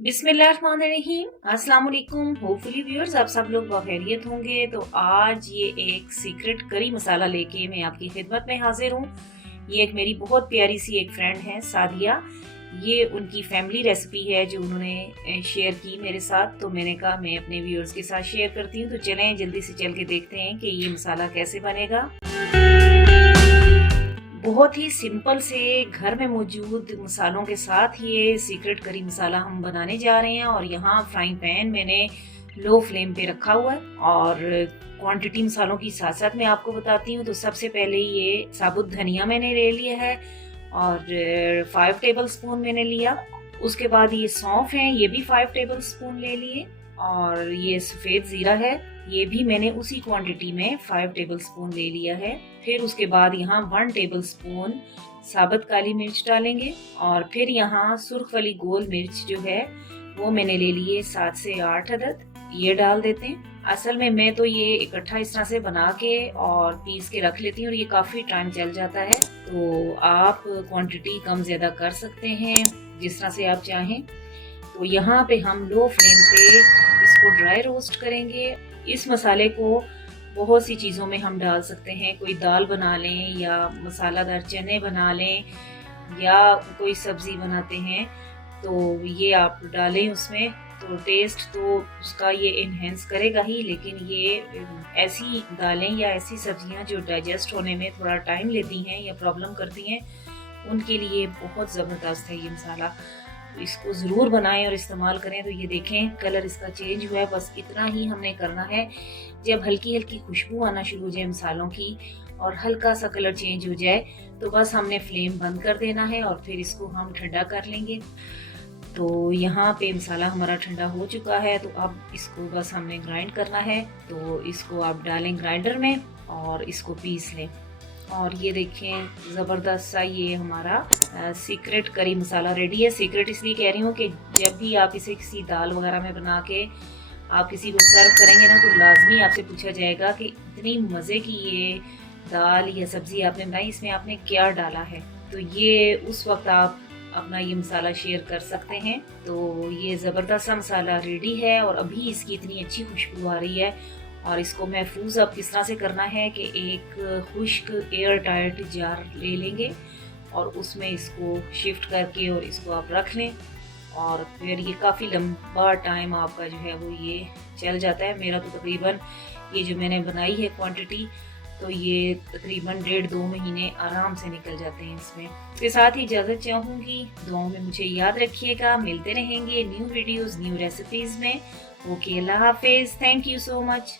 बिस्मिल्लाहिर्रहमानिर्रहीम, अस्सलाम वालेकुम। होपफुली व्यूअर्स आप सब लोग बखैरियत होंगे। तो आज ये एक सीक्रेट करी मसाला लेके मैं आपकी खिदमत में हाजिर हूँ। ये एक मेरी बहुत प्यारी सी एक फ्रेंड है सादिया। ये उनकी फैमिली रेसिपी है जो उन्होंने शेयर की मेरे साथ, तो मैंने कहा मैं अपने व्यूअर्स के साथ शेयर करती हूँ। तो चलें जल्दी से चल के देखते हैं कि ये मसाला कैसे बनेगा। बहुत ही सिंपल से घर में मौजूद मसालों के साथ ये सीक्रेट करी मसाला हम बनाने जा रहे हैं। और यहाँ फ्राइंग पैन मैंने लो फ्लेम पे रखा हुआ है और क्वांटिटी मसालों की साथ साथ मैं आपको बताती हूँ। तो सबसे पहले ये साबुत धनिया मैंने ले लिया है और 5 टेबल स्पून मैंने लिया। उसके बाद ये सौंफ है, ये भी 5 टेबल स्पून ले लिए। और ये सफेद जीरा है, ये भी मैंने उसी क्वांटिटी में 5 टेबल स्पून ले लिया है। फिर उसके बाद यहाँ 1 टेबल स्पून साबुत काली मिर्च डालेंगे। और फिर यहाँ सुर्ख वाली गोल मिर्च जो है वो मैंने ले लिए 7 से 8 अदद, ये डाल देते हैं। असल में मैं तो ये इकट्ठा इस तरह से बना के और पीस के रख लेती हूँ और ये काफी टाइम चल जाता है। तो आप क्वांटिटी कम ज्यादा कर सकते हैं जिस तरह से आप चाहें। तो यहाँ पे हम लो फ्लेम पे इसको ड्राई रोस्ट करेंगे। इस मसाले को बहुत सी चीज़ों में हम डाल सकते हैं। कोई दाल बना लें या मसालादार चने बना लें या कोई सब्जी बनाते हैं तो ये आप डालें उसमें, तो टेस्ट तो उसका ये इन्हेंस करेगा ही। लेकिन ये ऐसी दालें या ऐसी सब्जियां जो डाइजेस्ट होने में थोड़ा टाइम लेती हैं या प्रॉब्लम करती हैं, उनके लिए बहुत ज़बरदस्त है ये मसाला। इसको ज़रूर बनाएं और इस्तेमाल करें। तो ये देखें कलर इसका चेंज हुआ है, बस इतना ही हमने करना है। जब हल्की हल्की खुशबू आना शुरू हो जाए मसालों की और हल्का सा कलर चेंज हो जाए तो बस हमने फ्लेम बंद कर देना है और फिर इसको हम ठंडा कर लेंगे। तो यहाँ पे मसाला हमारा ठंडा हो चुका है, तो अब इसको बस हमने ग्राइंड करना है। तो इसको आप डालें ग्राइंडर में और इसको पीस लें। और ये देखें ज़बरदस्त सा ये हमारा सीक्रेट करी मसाला रेडी है। सीक्रेट इसलिए कह रही हूँ कि जब भी आप इसे किसी दाल वगैरह में बना के आप किसी को सर्व करेंगे ना, तो लाजमी आपसे पूछा जाएगा कि इतनी मज़े की ये दाल या सब्ज़ी आपने बनाई, इसमें आपने क्या डाला है। तो ये उस वक्त आप अपना ये मसाला शेयर कर सकते हैं। तो ये ज़बरदस्त सा मसाला रेडी है और अभी इसकी इतनी अच्छी खुशबू आ रही है। और इसको महफूज अब किस तरह से करना है कि एक खुश्क एयर टाइट जार ले लेंगे और उसमें इसको शिफ्ट करके और इसको आप रख लें। और फिर ये काफ़ी लंबा टाइम आपका जो है वो ये चल जाता है। मेरा तो तकरीबन ये जो मैंने बनाई है क्वांटिटी, तो ये तकरीबन 1.5-2 महीने आराम से निकल जाते हैं इसमें। इसके साथ ही इजाज़त चाहूँगी, दुआओं में मुझे याद रखिएगा। मिलते रहेंगे न्यू वीडियोज़ न्यू रेसिपीज़ में। ओके, अल्लाह हाफिज़। Thank you so much.